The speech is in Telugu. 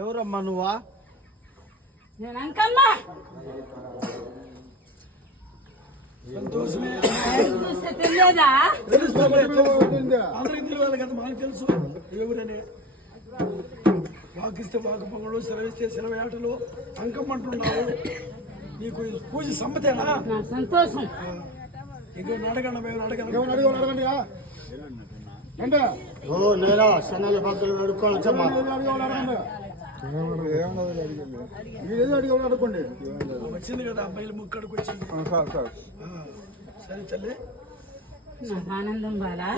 ఎవరమ్మా నువ్వా? నేను అంకమ్మా. సంతోషమే. తెలియదా? అందరికి తెలియాలి కదా, మనకు తెలుసు ఎవరనే. వాకిస్తే వాకు పొంగలు, సెలవిస్తే సెలవు ఆటలు, అంకమ్మంటున్నావు. నీకు పూజ సమ్మతేనా? సంతోషం. ఇంకో అడగండి, మేము అడగండి. నేరా సన్నాల భక్తులు అడుక్కోవాలి చెప్పండి. వచ్చింది కదా అబ్బాయిలు ముక్కడికి వచ్చింది. సరే తల్లి, నాకు ఆనందం బాలా.